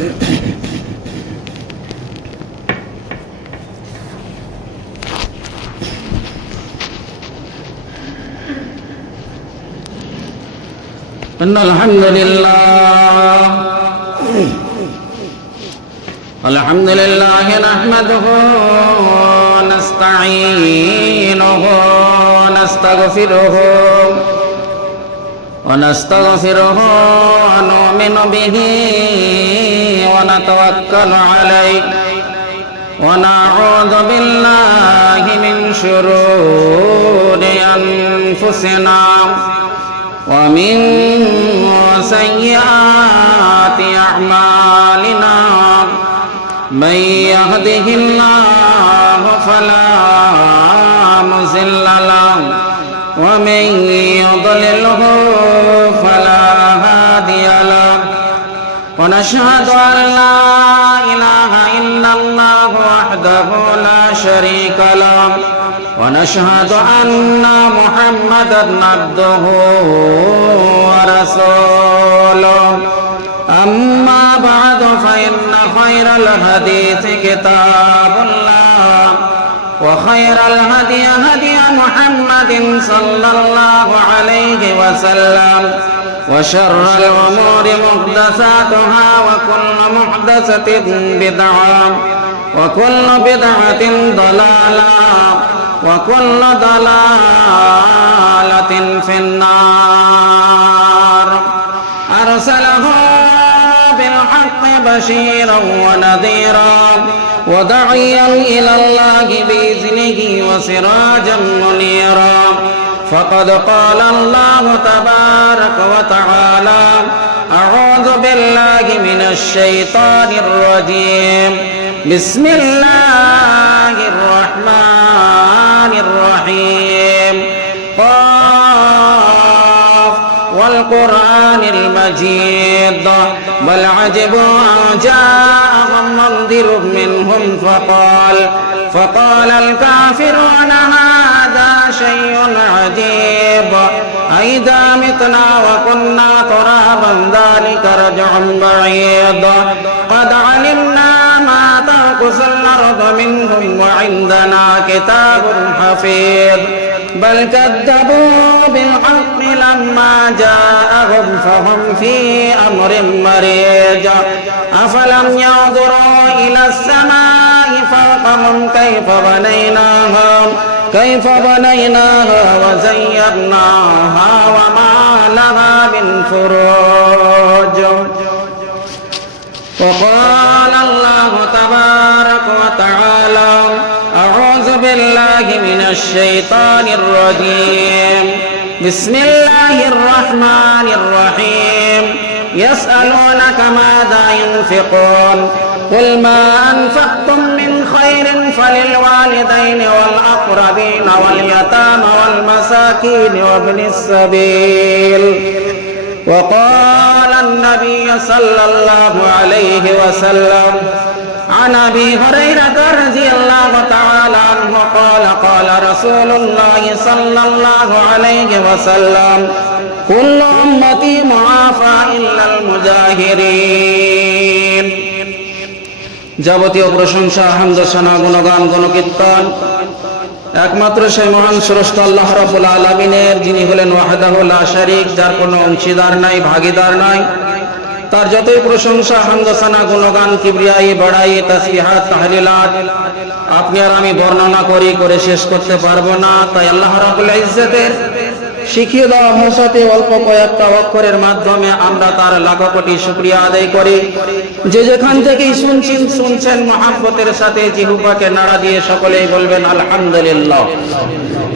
إن الحمد لله نحمده ونستعينه ونستغفره ونؤمن به ونتوكل عليه ونعوذ بالله من شرور أنفسنا ومن سيئات أعمالنا من يهده الله فلا مضل له ومن يضلله فلا هادي له ونشهد أن لا إله إلا الله وحده لا شريك له ونشهد أن محمدًا عبده ورسوله أما بعد فإن خير الحديث كتاب الله وخير الهدي هدي محمد صلى الله عليه وسلم وشر الأمور محدثاتها وكل محدثة بدعة وكل بدعة ضلالة وكل ضلالة في النار أرسله بالحق بشيرا ونذيرا وداعيا إلى الله بإذنه وسراجا منيرا فقد قال الله تبارك وتعالى أعوذ بالله من الشيطان الرجيم بسم الله الرحمن الرحيم قاف والقرآن المجيد بل عجبوا أن جاءهم منذر منهم فقال الكافرون هذا شيء عجيب أئذا متنا وكنا ترابا ذلك رجع بعيد قد علمنا ما تنقص الأرض منهم وعندنا كتاب حفيظ بل كذبوا بالحق لما جاءهم فهم في أمر مريج أفلم ينظروا إلى السماء فوقهم كيف بنيناها وزيناها وما لها من فروج وقال الله تبارك وتعالى أعوذ بالله من الشيطان الرجيم بسم الله الرحمن الرحيم يسألونك ماذا ينفقون قل ما أنفقتم من خير فللوالدين والأقربين واليتامى والمساكين وابن السبيل وقال النبي صلى الله عليه وسلم عن أبي هريرة رضي الله تعالى عنه قال رسول الله صلى الله عليه وسلم كل أمتي معافى إلا المجاهرين যাবতীয় প্রশংসা হামদ সানা গুণগান গণকীর্তন একমাত্র সেই মহান স্রষ্টা আল্লাহ রাব্বুল আলামিনের, যিনি হলেন ওয়াহদাহু লা শারীক, যার কোনো অংশীদার নাই, ভাগীদার নাই। তার যতই প্রশংসা হামদ সানা গুণগান কিবরিয়াই বড়াই তাসবিহাত তাহলিলাত আপনি আর আমি বর্ণনা করে শেষ করতে পারবো না। তাই আল্লাহ রাব্বুল ইজ্জতের শিখিয়ে দেওয়া ভাষাতে অল্প কয়েকটা অক্ষরের মাধ্যমে আমরা তার লাখ কোটি শুকরিয়া আদায় করি। যে যেখান থেকেই শুনছেন মহাব্বতের সাথে জিহ্বাকে নাড়া দিয়ে সকলেই বলবেন আলহামদুলিল্লাহ।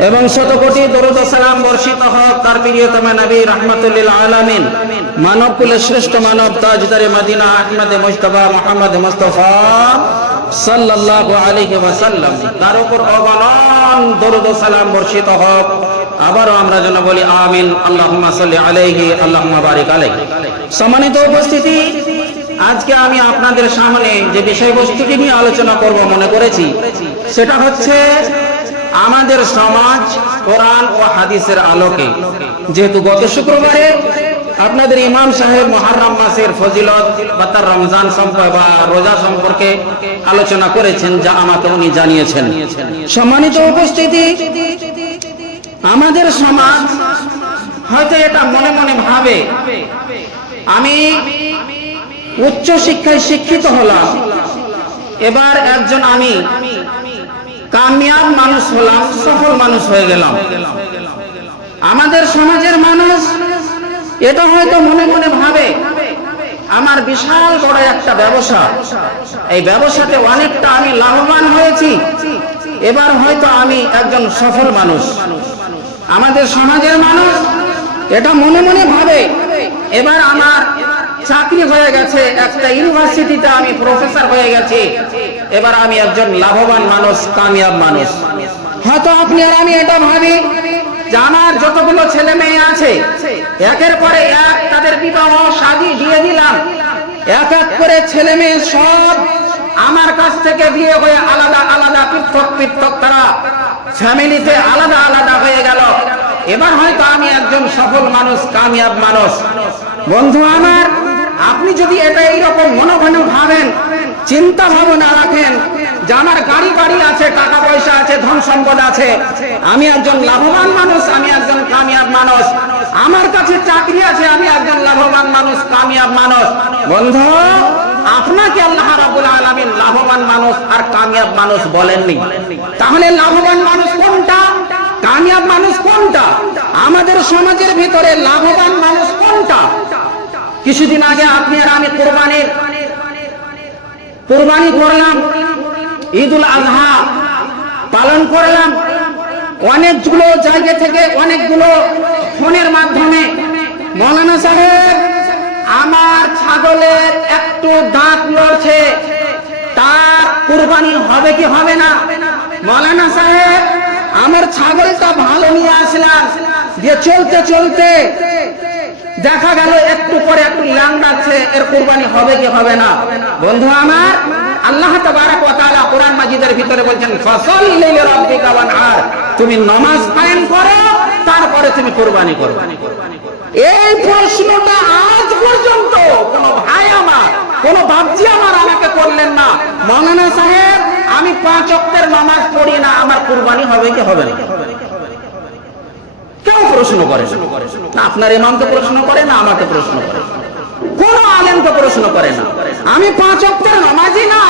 এবং শত কোটি দরুদ ও সালাম বর্ষিত হোক তার প্রিয়তম নবী রাহমাতুল লিল আলামিন, মানব কুলের শ্রেষ্ঠ মানব তাজদারে মদিনা আহমদে মুজতবা মুহাম্মদ মুস্তাফা সাল্লাল্লাহু আলাইহি ওয়াসাল্লাম, তার উপর অগণন দরুদ ও সালাম বর্ষিত হোক। আবারও আমরা যেন বলি আমিন, আল্লাহুম্মা সাল্লি আলাইহি আল্লাহুম্মা বারিক আলাইহি। সম্মানিত উপস্থিতি, আজকে আমি আপনাদের সামনে যে বিষয়বস্তুটি নিয়ে আলোচনা করব মনে করেছি, সেটা হচ্ছে আমাদের সমাজ কোরআন ও হাদিসের আলোকে। যেহেতু গত শুক্রবারে আপনাদের ইমাম সাহেব মুহররম মাসের ফজিলত বা তার রমজান বা রোজা সম্পর্কে আলোচনা করেছেন, যা আমাকে উনি জানিয়েছেন। সম্মানিত উপস্থিতি, আমাদের সমাজ হয়তো এটা মনে মনে ভাবে আমি উচ্চ শিক্ষায় শিক্ষিত হলাম, এবার একজন আমি কামিয়াব মানুষ হলাম, সফল মানুষ হয়ে গেলাম। আমাদের সমাজের মানুষ এটা হয়তো মনে মনে ভাবে আমার বিশাল বড় একটা ব্যবসা, এই ব্যবসাতে অনেকটা আমি লাভবান হয়েছি, এবার হয়তো আমি একজন সফল মানুষ। আমাদের সমাজের মানুষ এটা মনে মনে ভাবে এবার আমার চাকরি হয়ে গেছে, একটা ইউনিভার্সিটিতে আমি প্রফেসর হয়ে গেছি, এবার আমি একজন লাভবান মানুষ, কামিয়াব মানুষ। হয়তো আপনি আর আমি এটা ভাবি যে আমার যতগুলো ছেলে মেয়ে আছে একের পরে এক তাদের বিবাহ শাদী দিয়ে দিলাম, এক এক করে ছেলে মেয়ে সব আমার কাছ থেকে বিয়ে হয়ে আলাদা আলাদা পৃথক পৃথক তারা ফ্যামিলিতে আলাদা আলাদা হয়ে গেল, এবার হয়তো আমি একজন সফল মানুষ, কামিয়াব মানুষ। বন্ধু আমার, আপনি যদি এটা এইরকম মনোভাবে ভাবেন, চিন্তা ভাবনা রাখেন যে আমার গাড়ি বাড়ি আছে, টাকা পয়সা আছে, ধন সম্পদ আছে, আমি একজন লাভবান মানুষ, আমি একজন কামিয়াব মানুষ, আমার কাছে চাকরি আছে, আমি একজন লাভবান মানুষ, কামিয়াব মানুষ। বন্ধু, আপনাকে আল্লাহ রাব্বুল আলামিন লাভবান মানুষ আর কামিয়াব মানুষ বলেননি। তাহলে লাভবান মানুষ কোনটা, কামিয়াব মানুষ কোনটা? আমাদের সমাজের ভিতরে লাভবান মানুষ কোনটা? কিছুদিন আগে আপনি আর আমি কুরবানি করলাম, ঈদুল আযহা পালন করলাম। অনেকগুলো জায়গা থেকে অনেকগুলো ফোনের মাধ্যমে, মৌলানা সাহেব আমার ছাগলের একটু দাঁত লড়ছে, তার কুরবানি হবে কি হবে না? মৌলানা সাহেব আমার ছাগলটা ভালো নিয়ে আসলাম, দিয়ে চলতে চলতে দেখা গেল একটু পরে একটু ল্যাংড়াচ্ছে, এর কুরবানি হবে কি হবে না? বন্ধু আমার, আল্লাহ তাবারক ওয়া তাআলা কোরআন মাজিদের ভিতরে বলছেন ফাসাল্লি লিরাব্বিকা ওয়ানহার, তুমি নামাজ কায়েম করো, তারপরে তুমি কুরবানি করো। এই প্রশ্নটা আজ পর্যন্ত কোন ভাই আমার, কোন বাপজি আমার আমাকে করলেন না, মৌলানা সাহেব আমি 5 ওয়াক্তের নামাজ পড়ি না, আমার কুরবানি হবে কি হবে না? কেউ প্রশ্ন করে না। আপনার ইমামকে প্রশ্ন করে না, আমাকে প্রশ্ন করে, কোন আলেমকে প্রশ্ন করে না। আমি 5 ওয়াক্তের নামাজি না,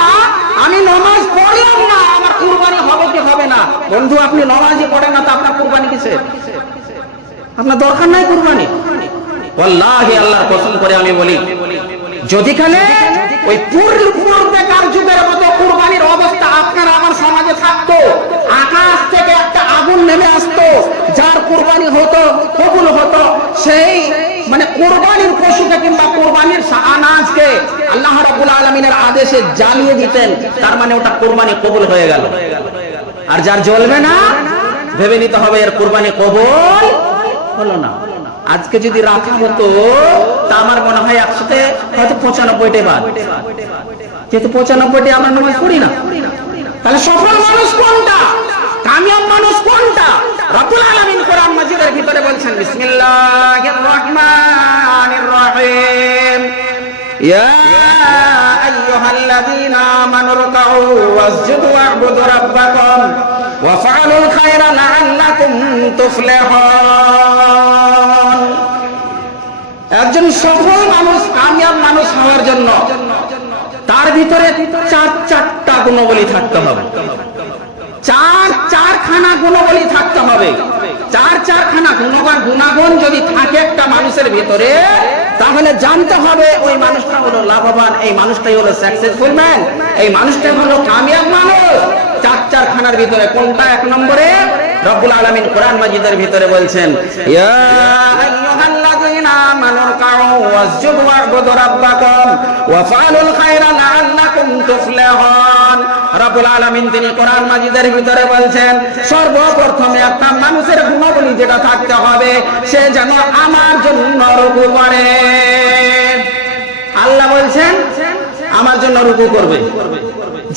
আমি নামাজ পড়লাম না, আমার কুরবানি হবে কি হবে না? বন্ধু, আপনি নামাজই পড়েন না, তো আপনার কুরবানি কিসের? আপনার দরকার নাই কুরবানি। ওয়াল্লাহি আল্লাহর কসম করে আমি বলি, যদি খানে ওই পূর্বকার যুগের মতো কুরবানির অবস্থা আপনার আমার সমাজে থাকতো, আকাশ থেকে একটা আগুন নেমে আসতো, যার কুরবানি হতো, কবুল হতো, সেই মানে কুরবানির পশুকে কিংবা কুরবানির আনাজকে আল্লাহ রাব্বুল আলামিনের আদেশে জ্বালিয়ে দিতেন, তার মানে ওটা কুরবানি কবুল হয়ে গেল। আর যার জ্বলবে না, ভেবে নিতে হবে এর কুরবানি কবুল হলো না। আজকে যদি রাখা হতো, তা আমার মনে হয় একসাথে হয়তো 95টা বাদ, যেহেতু 95টি আমরা নামাজ পড়ি না। তাহলে সফল মানুষ কোনটা, কামিয়াব মানুষ কোনটা? রব্বুল আলামিন কোরআন মাজিদের ভিতরে বলছেন বিসমিল্লাহির রহমানির রহিম, ইয়া আইয়ুহাল্লাযীনা আমানু রুকউ ওয়াসজুদু ওয়া'বুদু রাব্বাকুম ওয়াফআলুল খায়রা লাআল্লাকুম তুফলিহুন। একজন সফল মানুষ, কামিয়াব মানুষ হওয়ার জন্য তার ভিতরে 4টা গুণাবলী থাকতে হবে, 4খানা গুণাবলী থাকতে হবে। 4খানা গুণাগুণ যদি থাকে একটা মানুষের ভিতরে, তাহলে জানতে হবে ওই মানুষটা হলো লাভবান, এই মানুষটাই হলো সাকসেসফুল ম্যান, এই মানুষটাই হলো কামিয়াব মানুষ। 4খানার ভিতরে কোনটা? 1 নম্বরে রব্বুল আলামিন কোরআন মাজিদের ভিতরে বলছেন ইয়া আইয়ুহাল্লাযীনা আমানু রুকউ ওয়াসজুদু ওয়া'বুদু রাব্বাকুম ওয়াফআলুল খায়রা লাআল্লাকুম তুফলিহুন। রব্বুল আলামিন তিনি কোরআন মাজিদের ভিতরে বলছেন সর্বপ্রথমে একটা মানুষের গুণাবলী যেটা থাকতে হবে, সে যেন আমার জন্য রুকু করে। আল্লাহ বলছেন আমার জন্য রুকু করবে।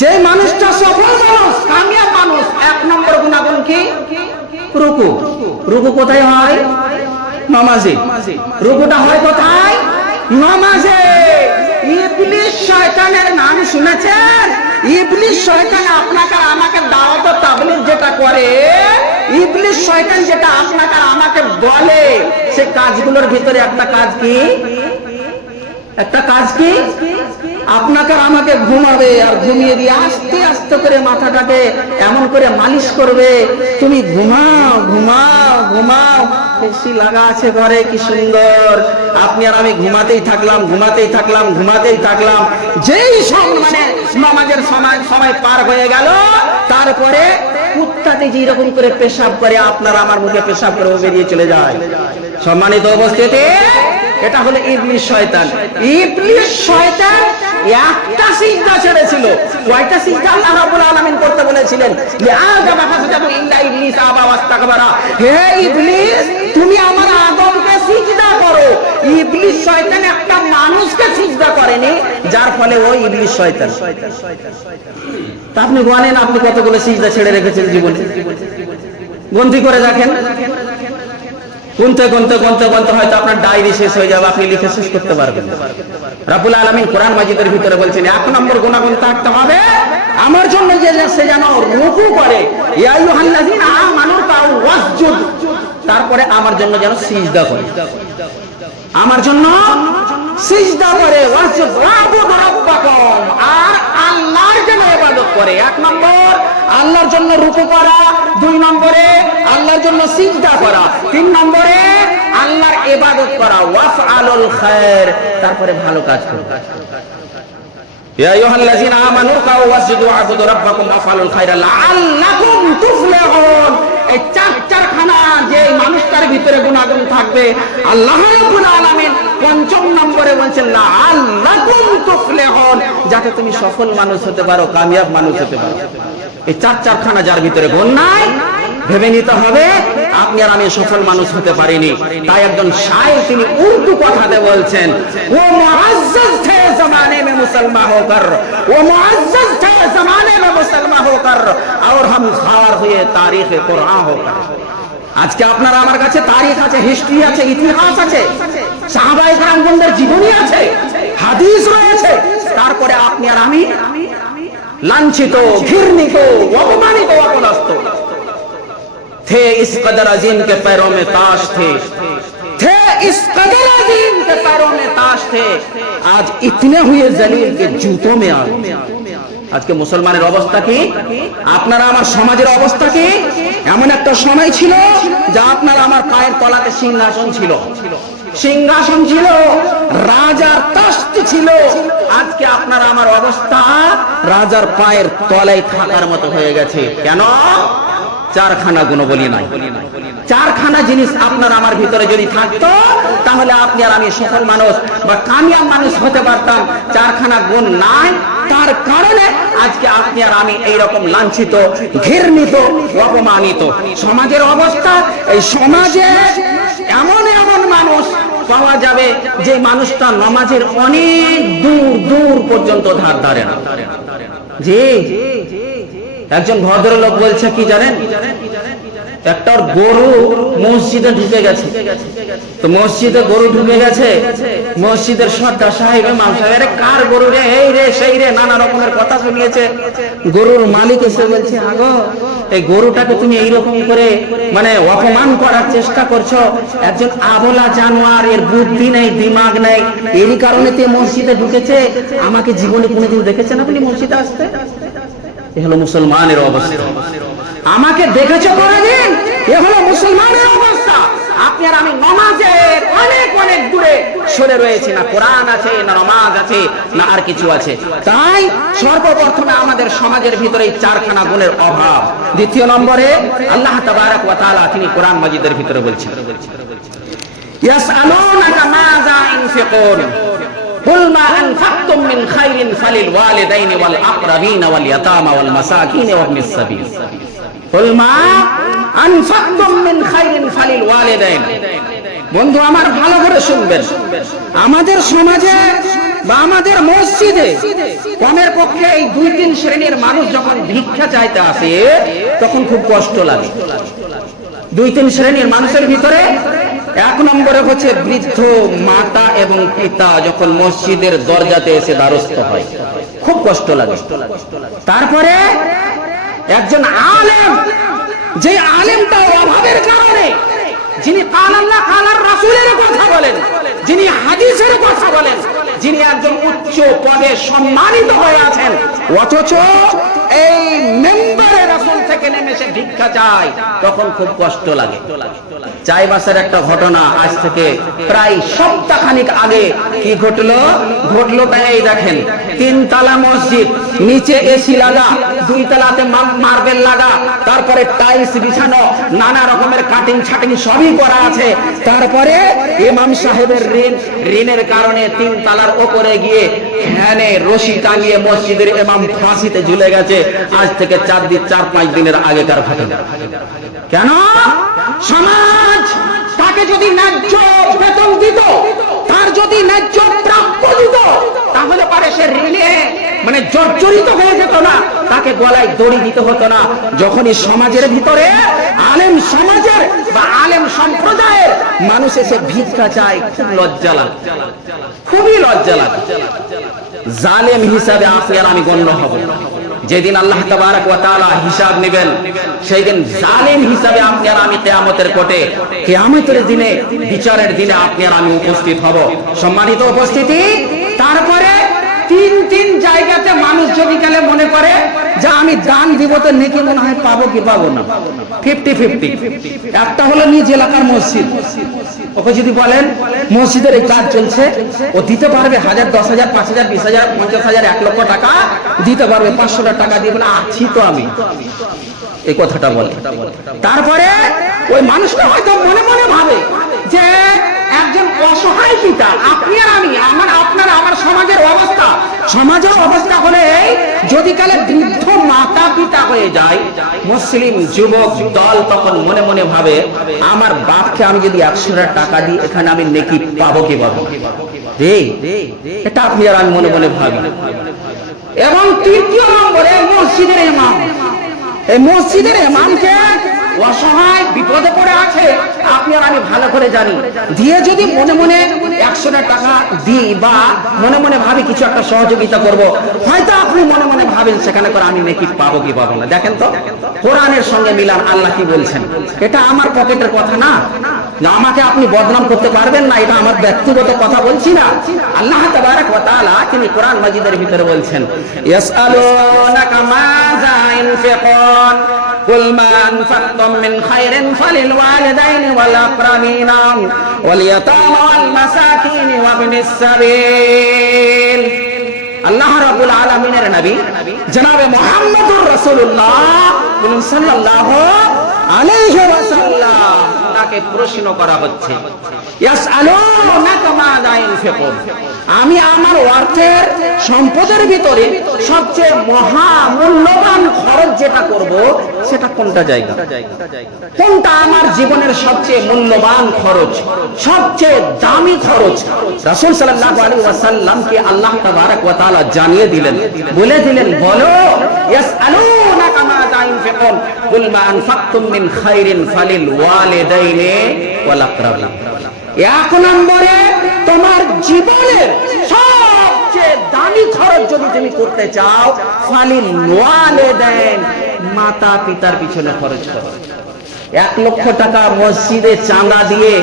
যে মানুষটা সফল মানুষ, কামিয়াব মানুষ, 1 নম্বর গুণাগুণ কি? রুকু। রুকু কোথায় হয়? নামাজে। রুকুটা হয় কোথায়? নামাজে। ইবলিস শয়তানের নাম শুনেছেন? ইবলিস শয়তান আপনাকে আমাকে দাওয়াত ও তাবলীগ যেটা করে, ইবলিস শয়তান যেটা আপনাকে আমাকে বলে, সে কাজগুলোর ভিতরে একটা কাজ কি? একটা কাজ কি? আপনাকে আমাকে ঘুমাবে, আর ঘুমিয়ে দিয়ে আস্তে আস্তে করে মাথাটাকে এমন করে মালিশ করবে, তুমি ঘুমাও ঘুমাও ঘুমাও, এসি লাগা আছে ঘরে, কি সুন্দর। আপনি আর আমি ঘুমাতেই থাকলাম ঘুমাতেই থাকলাম ঘুমাতেই থাকলাম। যেই সব মানে নামাজের সময় পার হয়ে গেল, তারপরে কুত্তাতে যেরকম করে পেশাব করে আপনার আমার মুখে পেশাব করে বেরিয়ে চলে যায়। সম্মানিত উপস্থিতি, এটা হলো ইবলিস শয়তান। ইবলিস শয়তান একটা সিজদা ছেড়েছিল। কয়টা সিজদা আল্লাহ রাব্বুল আলামিন করতে বলেছিলেন? লিআদাম ফাসাজাদু ইল্লা ইবলিস আবা ওয়াস্তাকবারা। হে ইবলিস, তুমি আমার আদমকে সিজদা করো। ইবলিস শয়তান একটা মানুষকে সিজদা করেনি, যার ফলে ওই ইবলিস শয়তান। তা আপনি জানেন আপনি কতগুলো সিজদা ছেড়ে রেখেছেন জীবনে? গণতি করে দেখেন। গুনতে গুনতে গুনতে গুনতে হয়তো আপনার ডায়েরি শেষ হয়ে যাবে, আপনি লিখে শেষ করতে পারবেন না। রাব্বুল আলামিন কোরআন মাজিদের ভিতরে বলছেন, এক নম্বর গুনাহগুণ থাকতে হবে আমার জন্য যে সে যেন রুকু করে, ইয়া আইয়ুহাল্লাযীনা আমানু তাউ ওয়াসজুদ, তারপরে আমার জন্য যেন সিজদা করে, আমার জন্য সিজদা করে, ওয়াসজুদ ওয়াবুদ রাব্বাকুম, আর আল্লাহর জন্য ইবাদত করে। এক নম্বর আল্লাহর জন্য রুকু করা, দুই নম্বরে আল্লাহর জন্য সিজদা করা, তিন নম্বরে আল্লাহর ইবাদত করা, ওয়াফআলুল খায়র, তারপরে ভালো কাজ করা। ইয়া আইয়ুহাল্লাযীনা আমানু কাউ ওয়াসজুদু ওয়া'বুদু রাব্বাকুম ওয়াফআলুল খায়রা লাআল্লাকুম তুফলিহুন। এই চারখানা যে মানুষটার ভিতরে গুনাহগুণ থাকবে, আল্লাহ রাব্বুল আলামিন পঞ্চম নম্বরে বলছেন লাআল্লাকুম তুফলিহুন, যাতে তুমি সফল মানুষ হতে পারো, কামিয়াব মানুষ হতে পারো। এই চারখানা যার ভিতরে গুণ নাই, ভেবে নিতে হবে আপনি আর আমি সফল মানুষ হতে পারিনি। তাই একজন শায়ের তিনি উর্দু কথাতে বলছেন, ও মুআজ্জাজ থে জমানে মে মুসলমান হোকর, ও মুআজ্জাজ থে জমানে মে মুসলমান হোকর, আর হাম খার হুয়ে তারিখে কুরআন হোকর। আজকে আপনার আমার কাছে তারিখ আছে, হিস্ট্রি আছে, ইতিহাস আছে, সাহাবায়ে কেরামগণের জীবনী আছে, হাদিস রয়েছে, তারপরে আপনি আর আমি লাঞ্ছিত, ঘৃণিত, অপমানিত, অপদস্থ। थे इस कदर अजीम के पैरों में ताज थे इस कदर अजीम के पैरों में ताज थे, आज इतने हुए जलील के जूतों में आ गए। আজকে মুসলমানের অবস্থা কি? আপনারা আমার সমাজের অবস্থা কি? এমন একটা সময় ছিল যা আপনার আমার পায়ের তলাতে সিংহাসন ছিল, সিংহাসন ছিল, রাজার তাশতি ছিল। আজকে আপনার আমার অবস্থা রাজার পায়ের তলায় থাকার মতো হয়ে গেছে। কেন? চারখানা গুণবলী নাই। চারখানা জিনিস আপনার আমার ভিতরে যদি থাকতো, তাহলে আপনি আর আমি সফল মানুষ বা কামিয়াব মানুষ হতে পারতাম। চারখানা গুণ নাই, তার কারণে আজকে আপনি আর আমি এইরকম লাঞ্ছিত, ঘৃণিত, অপমানিত। সমাজের অবস্থা, এই সমাজে এমন এমন মানুষ পাওয়া যাবে যে মানুষটা নামাজের অনেক দূর দূর পর্যন্ত ধার ধারে না। জি, একজন ভদ্রলোক বলছে কি জানেন, একটা গরু মসজিদে ঢুকে গেছে। তো মসজিদে গরু ঢুকে গেছে, মসজিদের সর্দার সাহেব ইমাম সাহেব, কার গরু রে, এই রে সেই রে, নানা রকমের কথা শুনিয়েছে। গরুর মালিক এসে বলছে, আগো এই গরুটাকে তুমি এইরকম করে মানে অপমান করার চেষ্টা করছো, একজন আবলা জানোয়ার, এর বুদ্ধি নেই, দিমাগ নেই, এরই কারণে তে মসজিদে ঢুকেছে। আমাকে জীবনে কোনোদিন দেখেছেন আপনি মসজিদে আসতে? এ হলো মুসলমানের অবস্থা। আমাকে দেখেছো কোনদিন? এ হলো মুসলমানের অবস্থা। আপনি আর আমি নামাজের অনেক অনেক দূরে সরে রয়েছি, না কোরআন আছে, না নামাজ আছে, না আর কিছু আছে। তাই সর্বপ্রথমে আমাদের সমাজের ভিতরে এই চারখানা গুণের অভাব। দ্বিতীয় নম্বরে আল্লাহ তাবারক ওয়া তাআলা তিনি কোরআন মাজিদের ভিতরে বলছেন, ইয়াসআলুনাকা মাযা ইনফিকুন কুল মা আনফাকতুম মিন খাইরিন ফালিল ওয়ালিদাইনি ওয়াল আকরাবিন ওয়াল ইয়াতামা ওয়াল মাসাকিন ওয়া ইবনিস সাবিল। কুল মা আনফাকতুম মিন খাইরিন ফালিল ওয়ালিদাইন। বন্ধু আমার ভালো করে শুনবেন, আমাদের সমাজে বা আমাদের মসজিদে কমের পক্ষে এই 2-3 শ্রেণীর মানুষ যখন ভিক্ষা চাইতে আসে, তখন খুব কষ্ট লাগে। 2-3 শ্রেণীর মানুষের ভিতরে এক নম্বরে হচ্ছে বৃদ্ধ মাতা এবং পিতা যখন মসজিদের দরজাতে এসে দ্বারস্থ হয়, খুব কষ্ট লাগে। তারপরে একজন আলেম, যে আলেমটা অভাবের কারণে, যিনি কাল আল্লাহ কালার রাসূলের কথা বলেন, যিনি হাদিসের কথা বলেন, যিনি একজন উচ্চ পদে সম্মানিত হয়ে আছেন, অথচ এই মেম্বারে রাসূল থেকে নেমে এসে ভিক্ষা চায়, তখন খুব কষ্ট লাগে। চাইবাসার একটা ঘটনা আজ থেকে প্রায় সপ্তাহখানিক আগে কি ঘটলো তা এই দেখেন, 3 তলা মসজিদ, নিচে এসি লাগা, 2 তলাতে মার্বেল লাগা, তারপরে টাইলস বিছানো, নানা রকমের কাটিং ছাটিং সবই করা আছে। তারপরে ইমাম সাহেবের ঋণের কারণে 3 তলার উপরে গিয়ে ফ্যানে রশি টাঙিয়ে মসজিদের ইমাম ফাঁসিতে ঝুলে গেছে। আজ থেকে 4-5 দিনের আগেকার ঘটনা। কেন? সমাজ তাকে যদি ন্যায্য বেতন দিত, তার যদি ন্যায্য প্রাপ্য দিত, তাহলে পারে সে ঋণে মানে জর্জরিত হয়ে যেত না, তাকে গলায় দড়ি দিতে হতো না। যখনই সমাজের ভিতরে আলেম সমাজের বা আলেম সম্প্রদায়ের মানুষ এসে ভিক্ষা চায়, খুব লজ্জা লাগে, খুবই লজ্জা লাগে। জালেম হিসাবে আপনি আর আমি গণ্য হব। যেদিন আল্লাহ তাবারক ওয়া তাআলা হিসাব নেবেন, সেই দিন জালেম হিসাবে আপনি আর আমি কিয়ামতের কোর্টে, কিয়ামতের দিনে, বিচারের দিনে আপনি আর আমি উপস্থিত হব। সম্মানিত উপস্থিতি, তারপরে 3 জায়গাতে মানুষ যদি গেলে মনে করে যে আমি দান দিব তো নেকি মনে হয় পাবো কি পাবো না, 50-50। একটা হলো নিজ এলাকার মসজিদ, ওকে যদি বলেন মসজিদের এই কাজ চলছে, ও দিতে পারবে 1000, 10,000, 5,000, 20,000, 50,000, 1 লক্ষ টাকা দিতে পারবে, 500 টাকা দিয়ে বলে আছি তো আমি, এই কথাটা বলে। তারপরে ওই মানুষটা হয়তো মনে মনে ভাবে যে একজন অসহায় পিতা, আপনি আর আমি, আপনার আমার সমাজের অবস্থা হলে যদি কালে বৃদ্ধ মাতা পিতা হয়ে যায়, মুসলিম যুবক দল তখন মনে মনে ভাবে আমার বাপকে আমি যদি 100 টাকা দিই, এখানে আমি নেকি পাবো কি পাবো রে, এটা আপনি আর আমি মনে মনে ভাবি। এবং 3 নম্বরে মসজিদের ইমাম, এই মসজিদের ইমামকে অসহায় বিপদে পড়ে আছে, আপনি আর আমি ভালো করে জানি, দিয়ে যদি মনে মনে 100 টাকা দিই বা মনে মনে ভাবি কিছু একটা সহযোগিতা করব, হয়তো আপনি মনে মনে ভাবেন সেখানে করে আমি নাকি পাবো কি পাবো না। দেখেন তো কোরআনের সঙ্গে মিলান, আল্লাহ কি বলছেন। এটা আমার পকেটের কথা না, আমাকে আপনি বদনাম করতে পারবেন না, এটা আমার ব্যক্তিগত কথা বলছি না। আল্লাহ তাবারক ওয়া তাআলা তিনি কোরআন মাজিদের ভিতরে বলছেন, ইয়াসআলুনাকা মাযা ইনফিকুন কুল মা আনফাকতুম মিন খায়রিন ফালিল ওয়ালিদাইনি ওয়াল আকরামিনা ওয়াল ইয়াতামা ওয়াল মাসাকিন ওয়া ইবনিস সাবিল। আল্লাহ রাব্বুল আলামিনের নবী জনাবে মুহাম্মদুর রাসূলুল্লাহ সাল্লাল্লাহু আলাইহি ওয়াসাল্লাম তাকে প্রশ্ন করা হচ্ছে, ইয়াসআলুনাকা মাযা ইনফিকুন, আমি আমার অর্থের সম্পদের ভিতরে সবচেয়ে মহামূল্যবান খরচ যেটা করব সেটা কোনটা জায়গা, কোনটা আমার জীবনের সবচেয়ে মূল্যবান খরচ, সবচেয়ে দামি খরচ। রাসূল সাল্লাল্লাহু আলাইহি ওয়াসাল্লামকে আল্লাহ তাবারক ওয়া তাআলা জানিয়ে দিলেন, বলে দিলেন, বলো ইয়াসআলুনাকা মাযা ইনফিকুন কুল মা আনফাকতুম মিন খায়রিন ফালিল ওয়ালিদাইনি ওয়াল আকরাবিন। 1 নম্বরে তোমার জীবনের সবচেয়ে দামি খরচ যদি তুমি করতে চাও, ফালিল ওয়ালিদাইন, মাতা পিতার পিছনে খরচ করো। 1 লক্ষ টাকা মসজিদে চাঁদা দিয়ে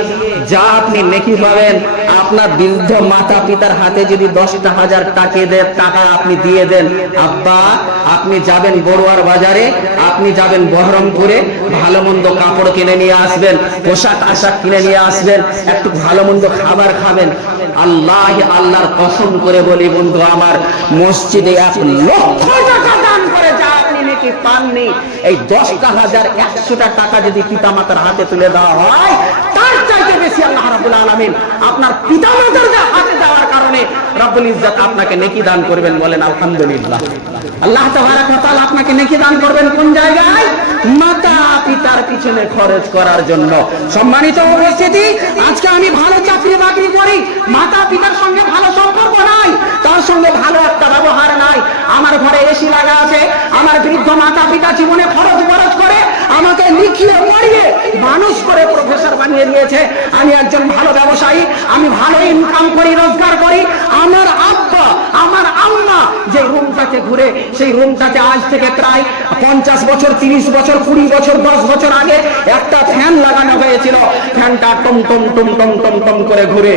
যা আপনি নেকি পাবেন, আপনার বৃদ্ধ মাতা পিতার হাতে যদি 10,000 টাকা আপনি দিয়ে দেন, আব্বা আপনি যাবেন বড়ুয়ার বাজারে, আপনি যাবেন বহরমপুরে, ভালো মন্দ কাপড় কিনে নিয়ে আসবেন, পোশাক আশাক কিনে নিয়ে আসবেন, একটু ভালো মন্দ খাবার খাবেন। আল্লাহর কসম করে বলি বন্ধু আমার, মসজিদে 1 লক্ষ টাকা দান করে যা আপনি নেকি পাননি, এই 10,100 টাকা যদি পিতামাতার হাতে তুলে দেওয়া হয়, তার চাইতে বেশি আল্লাহ রাব্বুল আলামিন আপনার পিতামাতার হাতে দেওয়ার কারণে রব্বুল ইজ্জত আপনাকে নেকি দান করবেন। বলেন আলহামদুলিল্লাহ। আল্লাহ তাবারক ওয়া তাআলা আপনাকে নেকি দান করবেন কোন জায়গায়? মাতা পিতার পিছনে খরচ করার জন্য। সম্মানিত উপস্থিতি, আজকে আমি ভালো চাকরি বাকরি করি, মাতা পিতার সঙ্গে ভালো সম্পর্ক নাই, তার সঙ্গে ভালো একটা ব্যবহার নাই, আমার ঘরে এসি লাগা আছে, আমার বৃদ্ধ মাতা পিতা জীবনে খরচ করে আমাকে লিখিয়ে পড়িয়ে মানুষ করে প্রফেসর বানিয়ে পাঠিয়ে দিয়েছে, আমি একজন ভালো ব্যবসায়ী, আমি ভালো ইনকাম করি, রোজগার করি। আমার আব্বা, আমার আম্মা যে রুমটাতে ঘুরে, সেই রুমটাতে আজ থেকে প্রায় 50 বছর, 30 বছর, 20 বছর, 10 বছর আগে একটা ফ্যান লাগানো হয়েছিল। ফ্যানটা Tom Tom Tom Tom Tom Tom করে ঘুরে,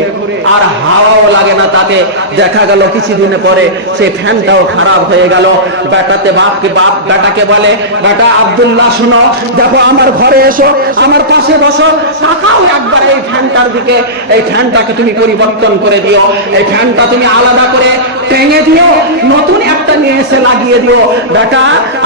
আর হাওয়াও লাগে না তাতে। দেখা গেল কিছুদিন পরে সেই ফ্যানটাও খারাপ হয়ে গেল। বেটাতে বাপকে, বাপ বেটাকে বলে, বেটা আব্দুল্লাহ শোনো, দেখো আমার ঘরে এসো, আমার পাশে বসো, তাকাও একবার এই ফ্যানটার দিকে, এই ফ্যানটাকে তুমি পরিবর্তন করে দিও, এই ফ্যানটা তুমি আলাদা করে টেঙে দিও, নতুন একটা নিয়ে এসে লাগিয়ে দিও। বেটা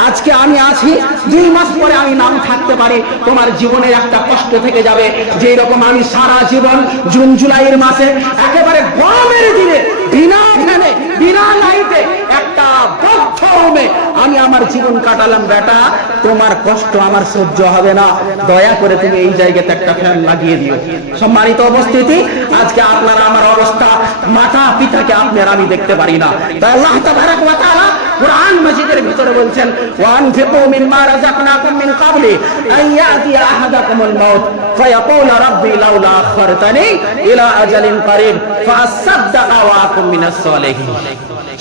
আজকে আমি আছি, 2 মাস পরে আমি নাম থাকতে পারি, তোমার জীবনে একটা কষ্ট থেকে যাবে। যেই রকম আমি সারা জীবন জুন জুলাইয়ের মাসে একেবারে গরমের দিনে বিনা ফ্যানে, বিনা লাইটে, একটা বদ্ধ রুমে আমি আমার জীবন কাটালাম। বেটা তোমার কষ্ট আমার সহ্য হবে না, দয়া করে তুমি এই জায়গাতে একটা ফ্যান লাগিয়ে দিও। সম্মানিত উপস্থিতি, আজকে আপনারা আমার অবস্থা, মাতা পিতাকে আপনার আমি দেখতে পারি না। তাই আল্লাহ তাবারাক ওয়া তাআলা কুরআন মাজিদের ভিতরে বলছেন, ওয়ানফিকু মিম্মা রাযাকনাকুম মিন ক্বাবলি আন ইয়াতিয়া আহাদাকুমুল মাউত ফায়াকুলা রাব্বি লাউলা আখখারতানি ইলা আজালিন করিব ফাআসাদদাকা ওয়া আকুম মিনাস সালিহিন।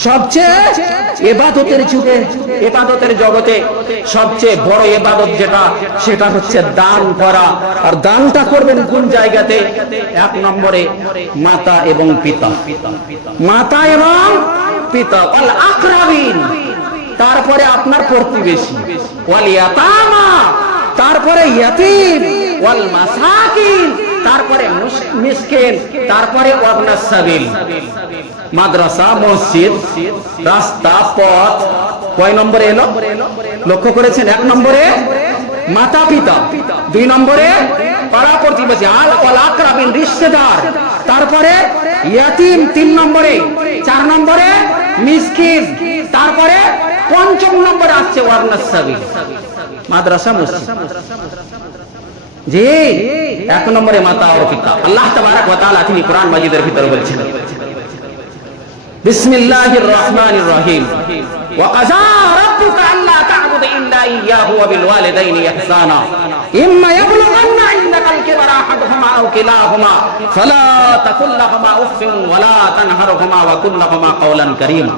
সবচেয়ে ইবাদতের যুগে, ইবাদতের জগতে সবচেয়ে বড় ইবাদত যেটা, সেটা হচ্ছে দান করা। আর দানটা করবেন কোন জায়গাতে? 1 নম্বরে মাতা এবং পিতা, মাতা এবং পিতা, ওয়াল আকরাবিন, তারপরে আপনার প্রতিবেশী, ওয়াল ইয়াতামা, তারপরে ইয়াতীম, ওয়াল মাসাকিন, তারপরে মিসকিন, তারপরে ওয়াবনাস সাবিল। মাদ্রাসা, মসজিদ, রাস্তা, পথ, কয় নম্বরে এলো? লক্ষ্য করেছেন? 1 নম্বরে মাতা পিতা, 2 নম্বরে পাড়া প্রতিবেশী, আল ওয়াল আকরাবিন, রিশতেদার, তারপরে ইয়াতীম 3 নম্বরে, 4 নম্বরে মিসকিন, তারপরে 5ম নম্বরে আসছে ওয়াবনাস সাবিল, মাদ্রাসা, মসজিদ। জি, 1 নম্বরে মাতা আর পিতা। আল্লাহ তাবারাক ওয়া তাআলা তিনি কোরআন মাজিদের ভিতরে বলছেন, বিসমিল্লাহির রহমানির রহিম, ওয়া কাযা রাব্বুকা আল্লা তা'বুদু ইল্লা ইয়্যাহু ওয়া বিল ওয়ালিদাইনি ইহসানা ইম্মা ইয়াবলুগান্না ইনদাকাল কিবারা আহাদুহুমা আও কিলাহুমা ফালা তাকুল লাহুমা উফফিন ওয়া লা তানহারহুমা ওয়া কুল লাহুমা কাওলান কারীমা।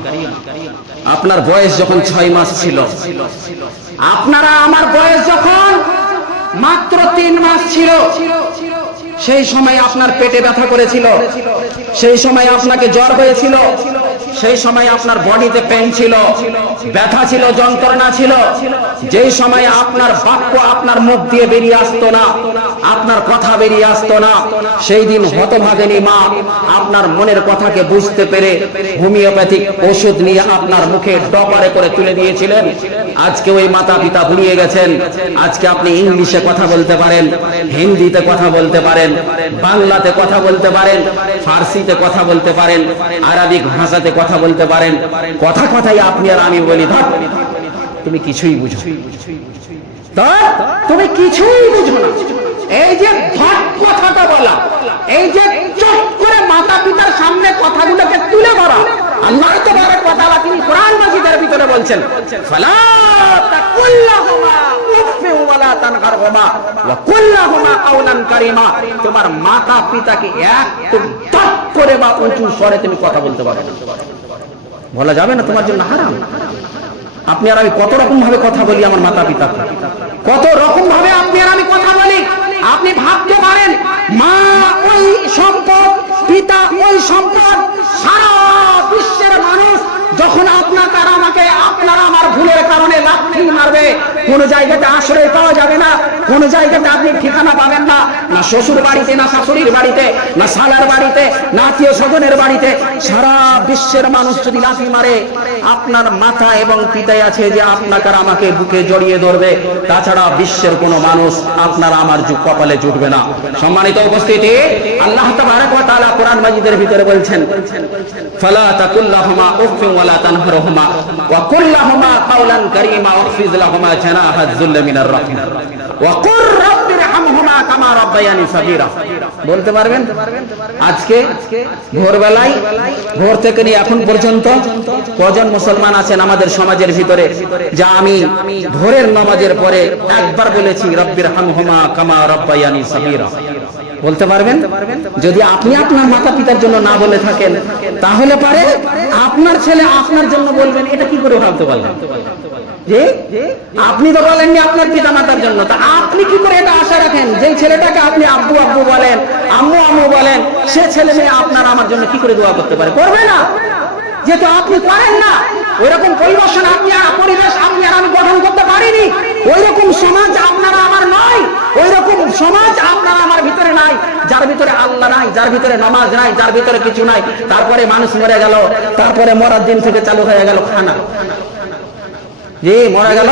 আপনার বয়স যখন 6 মাস ছিল, আপনারা আমার বয়স যখন মাত্র 3 মাস ছিল, সেই সময় আপনার পেটে ব্যথা করেছিল, সেই সময় আপনাকে জ্বর হয়েছিল, সেই সময় আপনার বডিতে পেইন ছিল, ব্যথা ছিল, যন্ত্রণা ছিল। যেই সময় আপনার বাক্য আপনার মুখ দিয়ে বেরিয়ে আসতো না, আপনার কথা বেরিয়ে আসতো না, সেই দিন হতভাগিনী মা আপনার মনের কথাকে বুঝতে পেরে হোমিওপ্যাথিক ওষুধ নিয়ে আপনার মুখে ডপারে করে তুলে দিয়েছিলেন। আজকে ওই মাতা পিতা ভুলিয়ে গেছেন। আজকে আপনি ইংলিশে কথা বলতে পারেন, হিন্দিতে কথা বলতে পারেন, বাংলাতে কথা বলতে পারেন, ফার্সিতে কথা বলতে পারেন, আরবিক ভাষাতে কথা বলতে পারেন। কথা কথাই আপনি আর আমি বলি, ধর তুমি কিছুই বুঝো, ধর তুমি কিছুই বুঝো না। এই যে ধর কথাটা বলা, এই যে চট করে মাতা পিতার সামনে কথাগুলোকে তুলে ধরা, আল্লাহ তাবারাক ওয়া তাআলা তিনি কোরআন মাজিদের ভিতরে বলছেন, ফালা তাকুল লাহুমা উফফিন ওয়া লা তানহারহুমা ওয়া কুল লাহুমা কাওলান কারীমা। তোমার মাতা পিতাকে একটু ধপ করে বা উঁচু স্বরে তুমি কথা বলতে পারবে না, বলা যাবে না, তোমার জন্য হারাম। আপনি আর আমি কত রকম ভাবে কথা বলি আমার মাতা পিতা, কত রকম ভাবে আপনি আর আমি কথা বলি। আপনি ভাবতে পারেন মা ওই সম্পদ, পিতা ওই সম্পদ। সারা বিশ্বের মানুষ যখন আপনাকে আর আমাকে, আপনার আমার ভুলের কারণে লাথি মারবে, কোন জায়গাতে আশ্রয় পাওয়া যাবে না, কোন জায়গাতে আপনি ঠিকানা পাবেন না, না শ্বশুর বাড়িতে, না শাশুড়ির বাড়িতে, না শালার বাড়িতে, না আত্মীয় স্বজনের বাড়িতে। সারা বিশ্বের মানুষ যদি লাথি মারে, আপনার মাতা এবং পিতাই আছে যে আপনাকে আর আমাকে বুকে জড়িয়ে ধরবে। তাছাড়া বিশ্বের কোন মানুষ আপনার আমার কপালে জুটবে না। সম্মানিত উপস্থিতি, আল্লাহ তাবারাক ওয়া তাআলা কোরআন মাজিদের ভিতরে বলছেন, ফালা তাকুল লাহুমা উফফিন ওয়া লা তানহারহুমা ওয়া কুল লাহুমা কাওলান কারীমা ওয়াখফিজ লাহুমা জানাহাজ যুল্লি মিনার রাহমা ওয়া কুর রাব্বিরহামহুমা কামা রাব্বায়ানি সাগীরা। বলতে পারবেন? আজকে ভোরবেলায়, ভোর থেকে নিয়ে এখন পর্যন্ত কজন মুসলমান আছেন আমাদের সমাজের ভিতরে যা আমি ভোরের নামাজের পরে একবার বলেছি রব্বিরহামহুমা কামা রাব্বায়ানি সাগীরা? বলতে পারবেন? যদি আপনি আপনার মাতা পিতার জন্য না বলে থাকেন তাহলে পারে আপনার ছেলে আপনার জন্য বলবেন, এটা কি করে ভাবতে পারলেন? যে আপনি তো বলেননি আপনার পিতা মাতার জন্য, তা আপনি কি করে এটা আশা রাখেন যে ছেলেটাকে আপনি আব্বু আব্বু বলেন, আম্মু আম্মু বলেন, সে ছেলে মেয়ে আপনার আমার জন্য কি করে দোয়া করতে পারে? করবে না, যেহেতু আপনি করেন না। ওইরকম পরিবেশ আপনি আর আমি গঠন করতে পারিনি। ওইরকম সমাজ আপনারা আমার নয়, ওইরকম সমাজ আপনারা আমার ভিতরে নাই, যার ভিতরে আল্লাহ নাই, যার ভিতরে নামাজ নাই, যার ভিতরে কিছু নাই। তারপরে মানুষ মরে গেল, তারপরে মরার দিন থেকে চালু হয়ে গেল খানা। যে মরা গেল,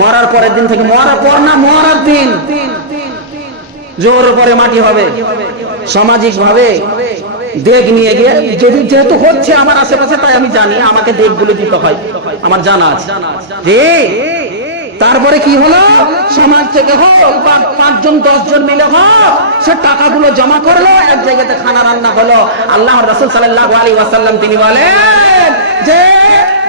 মরার পরের দিন থেকে, মরার পর না, মরার দিন জোর পরে মাটি হবে। সামাজিক ভাবে দেখ নিয়ে গিয়ে, যেহেতু হচ্ছে আমার আশেপাশে, তাই আমি জানি আমাকে দেখগুলো দিতে হয়, আমার জানা আছে। যে তারপরে কি হলো, সমাজ থেকে হোক বা 5 জন 10 জন মিলে হোক, সে টাকাগুলো জমা করলো, এক জায়গাতে খানা রান্না হলো। আল্লাহর রাসূল সাল্লাল্লাহু আলাইহি ওয়াসাল্লাম তিনি বলেন যে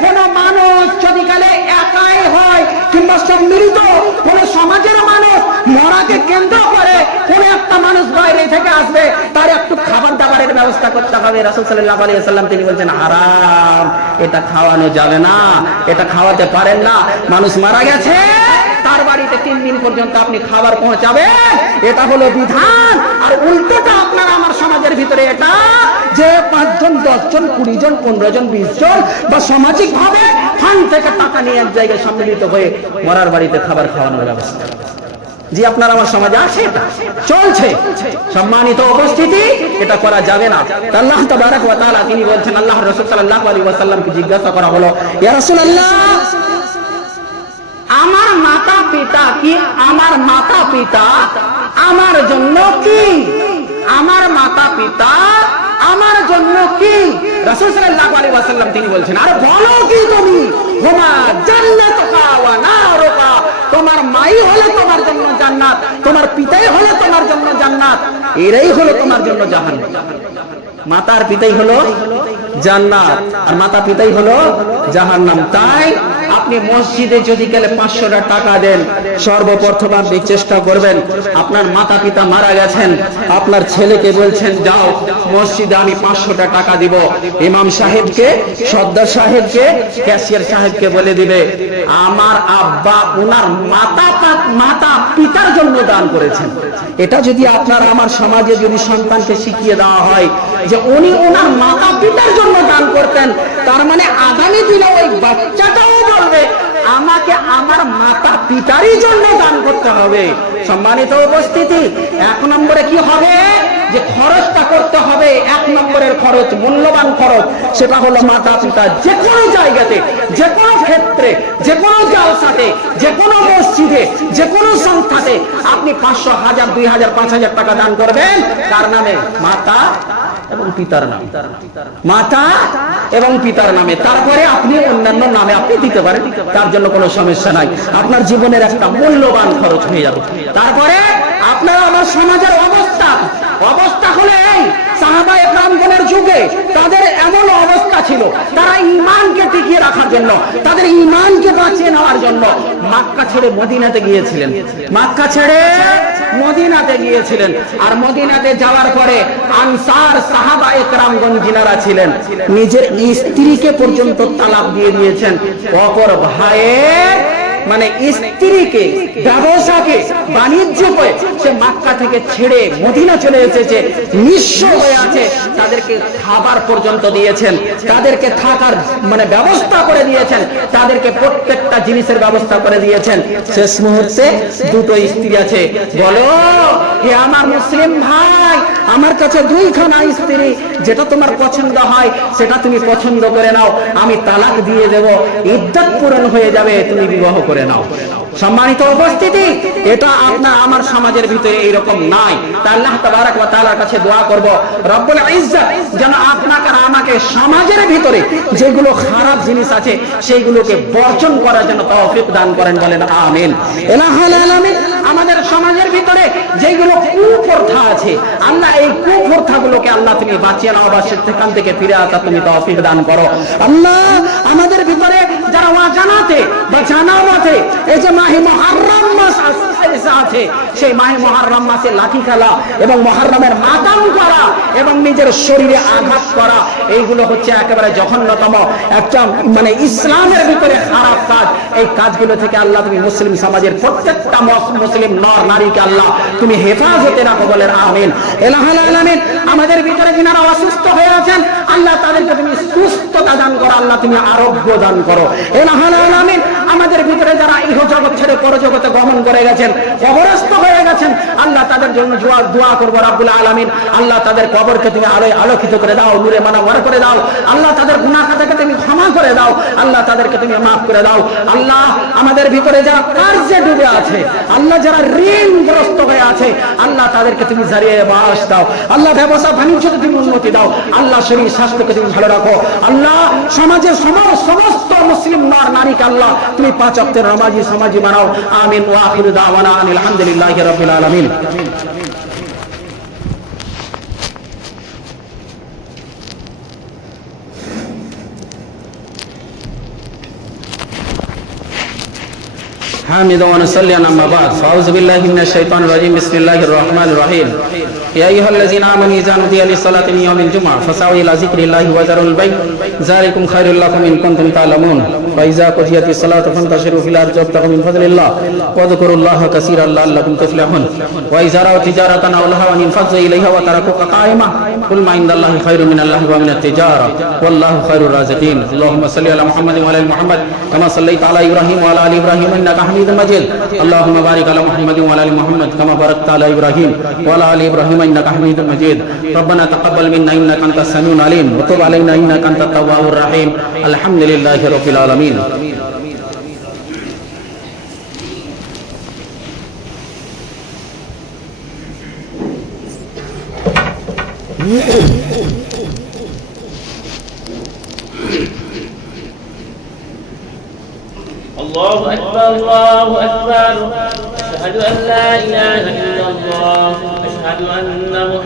কোন মানুষ যদি কালে একাই হয় কিংবা সম্মিলিত কোন সমাজের মানুষ মরাকে কেন্দ্র করে কোন একটা মানুষ বাইরে থেকে আসবে, তার একটু খাবার দাবারের ব্যবস্থা করতে হবে। রাসূল সাল্লাল্লাহু আলাইহি ওয়াসাল্লাম তিনি বলছেন হারাম, এটা খাওয়ানো যাবে না, এটা খাওয়াতে পারেন না। মানুষ মারা গেছে, তার বাড়িতে 3 দিন পর্যন্ত আপনি খাবার পৌঁছাবেন, এটা হলো বিধান। আর উল্টোটা আপনার আমার সমাজের ভিতরে এটা যে 5 জন 10 জন 20 জন 15 জন 20 জন বা সামাজিক ভাবে ফান্ড থেকে টাকা নিয়ে এক জায়গায় সম্মিলিত হয়ে মরার বাড়িতে খাবার খাওয়ানোর ব্যবস্থা, যে আপনার আমার সমাজে আছে, চলছে। সম্মানিত উপস্থিতি, এটা করা যাবে না। আল্লাহ তাবারক ওয়া তাআলা তিনি বলছেন, আল্লাহর রাসূল সাল্লাল্লাহু আলাইহি ওয়াসাল্লামকে জিজ্ঞাসা করা হলো, ইয়া রাসূলুল্লাহ, আমার মাতা পিতা কি, আমার মাতা পিতা আমার জন্য কি, আমার মাতা পিতা আমার জন্য কি? রাসূল সাল্লাল্লাহু আলাইহি ওয়াসাল্লাম তিনি বলছেন, আরে বলো কি তুমি, হুমা জান্নাতুকা ওয়া নারুকা, তোমার মাই হলো তোমার জন্য জান্নাত, তোমার পিতাই হলো তোমার জন্য জান্নাত, এরাই হলো তোমার জন্য জাহান্নাম। মাতার পিতাই হলো জান্নাত আর মাতা পিতাই হলো জাহান্নাম। তাই আপনি মসজিদে যদি গেলে 500 টাকা দেন, সর্বপ্রথম আপনি চেষ্টা করবেন, আপনার মাতা পিতা মারা গেছেন, আপনার ছেলেকে বলছেন যাও মসজিদে আমি 500 টাকা দিব, ইমাম সাহেবকে, সর্দার সাহেবকে, ক্যাশিয়ার সাহেবকে বলে দিবে আমার আব্বা ওনার মাতা পিতার জন্য দান করেছেন। এটা যদি আপনার আমার সমাজে যদি সন্তানকে শিখিয়ে দেওয়া হয় যে উনি ওনার মাতা পিতার জন্য দান করতেন, তার মানে আগামী দিনে ওই বাচ্চাটাও বলবে আমাকে আমার মাতা পিতারই জন্য দান করতে হবে। সম্মানিত উপস্থিতি, 1 নম্বরে কি হবে, যে খরচটা করতে হবে, 1 নম্বরের খরচ, মূল্যবান খরচ, সেটা হলো মাতা পিতা। যে কোনো জায়গাতে, যে কোনো ক্ষেত্রে, যে কোনো জালসাতে, যে কোনো মসজিদে, যে কোনো সংস্থাতে আপনি 500, 1000, 2000, 5000 টাকা দান করবেন, কার নামে? মাতা এবং পিতার নামে, মাতা এবং পিতার নামে। তারপরে আপনি অন্যান্য নামে আপনি দিতে পারেন, তার জন্য কোনো সমস্যা নাই। আপনার জীবনের একটা মূল্যবান খরচ হয়ে যাবে। তারপরে আপনার আমার সমাজের অবস্থা হলো এই, সাহাবায়ে কেরামগণের যুগে তাদের এমন অবস্থা ছিল, তারা ঈমানকে টিকিয়ে রাখার জন্য, তাদের ঈমানকে বাঁচিয়ে নেওয়ার জন্য মক্কা ছেড়ে মদিনাতে গিয়েছিলেন, মক্কা ছেড়ে মদিনাতে গিয়েছিলেন। আর মদিনাতে যাওয়ার পরে আনসার সাহাবায়ে কেরামগণ যিনারা ছিলেন, নিজের স্ত্রীকে পর্যন্ত তালাক দিয়ে দিয়েছেন। অপর ভাইয়ের মানে স্ত্রীকে, ব্যবসাকে, বাণিজ্যকে সে মক্কা থেকে ছেড়ে মদিনা চলে এসেছে, নিঃস্ব হয়ে আছে, তাদেরকে খাবার পর্যন্ত দিয়েছেন, তাদেরকে থাকার মানে ব্যবস্থা করে দিয়েছেন, তাদেরকে প্রত্যেকটা জিনিসের ব্যবস্থা করে দিয়েছেন। শেষ মুহূর্তে 2টো স্ত্রী আছে, বলো হে আমার মুসলিম ভাই, আমার কাছে 2খানা স্ত্রী, যেটা তোমার পছন্দ হয় সেটা তুমি পছন্দ করে নাও, আমি তালাক দিয়ে দেব, ইদ্দত পূরণ হয়ে যাবে, তুমি বিবাহ করে নাও। সম্মানিত উপস্থিতি, এটা আপনার আমার সমাজের ভিতরে এইরকম নাই। তা আল্লাহ তাবারক ওয়া তাআলার কাছে দোয়া করব, রব্বুল ইজ্জত যেন আপনাকে আর আমাকে সমাজের ভিতরে যেগুলো খারাপ জিনিস আছে সেইগুলোকে বর্জন করার জন্য তৌফিক দান করেন, বলেন আমিন। ইলাহুল আলামিন, আমাদের সমাজের ভিতরে যেগুলো কুপ্রথা আছে, আল্লাহ এই কুপ্রথাগুলোকে আল্লাহ তুমি বাঁচিয়ে নাও, বা সেখান থেকে ফিরে আসা তুমি তৌফিক দান করো। আল্লাহ আমাদের ভিতরে যারা অজানাতে বা জানাতে এই যে মাহে মুহররম মাস বেঁচে আছে সেই মাহে মুহররম মাসে লাঠি খেলা এবং মুহররমের মাতাম করা এবং নিজের শরীরে আঘাত করা, এইগুলো হচ্ছে একেবারে জঘন্যতম একটা মানে ইসলামের ভিতরে খারাপ কাজ। এই কাজগুলো থেকে আল্লাহ তুমি মুসলিম সমাজের প্রত্যেকটা মুসলিম নর নারীকে আল্লাহ তুমি হেফাজতে রাখো, বলেন আমিন। ইলাহুল আলামিন, আমাদের ভিতরে যারা অসুস্থ হয়ে আছেন আল্লাহ তাদেরকে তুমি সুস্থতা দান করো, আল্লাহ তুমি আরোগ্য দান করো। ইলাহুল আলামিন, আমাদের ভিতরে যারা ইহ জগৎ ছেড়ে পরজগতে গমন করে গেছেন, কবরস্থ হয়ে গেছেন, আল্লাহ তাদের জন্য দোয়া করবো রাব্বুল আলামিন, আল্লাহ তাদের কবরকে তুমি আলোয় আলোকিত করে দাও, নূরে মানাওয়ার করে দাও, আল্লাহ তাদের গুনাহ খাতাকে তুমি ক্ষমা করে দাও, আল্লাহ তাদেরকে তুমি মাফ করে দাও। আল্লাহ আমাদের ভিতরে যারা কার্যে ডুবে আছে, আল্লাহ যারা ঋণগ্রস্ত হয়ে আছে, আল্লাহ তাদেরকে তুমি জারিয়ে বাস দাও, আল্লাহ ব্যবসা বাণিজ্যকে তুমি উন্নতি দাও, আল্লাহ শরীর স্বাস্থ্যকে তুমি ভালো রাখো, আল্লাহ সমাজের সমস্ত মুসলিম নর নারীকে আল্লাহ তুমি 5 ওয়াক্তের নামাজি সমাজি বানাও। আমিন ওয়া আখিরু দাওয়ানা আলহামদুলিল্লাহি রাব্বিল আলামিন। حامد ونصلي على ما بعد فاعوذ بالله من الشيطان الرجيم بسم الله الرحمن الرحيم يا ايها الذين امنوا اذا نودي للصلاه من يوم الجمعه فسعوا الى ذكر الله وذروا البيع ذلكم خير لكم ان كنتم تعلمون فاذا قضيت الصلاه فانتشروا في الارض وابتغوا من فضل الله واذكروا الله كثيرا لعلكم تفلحون واذا راوا تجاره او لهوا انفضوا اليها وتركوك قائمه قل ما عند الله خير من الله ومن التجاره والله خير الرازقين اللهم صل على محمد وعلى ال محمد كما صليت على ابراهيم وعلى ال ابراهيم انك حميد مجيد اللهم بارك على محمد وعلى ال محمد كما باركت على ابراهيم وعلى ال ابراهيم انك حميد مجيد ربنا تقبل منا انك انت السميع العليم وتب علينا انك انت التواب الرحيم الحمد لله رب العالمين الله أكبر الله أكبر أشهد أن لا إله إلا الله أشهد أن محمدا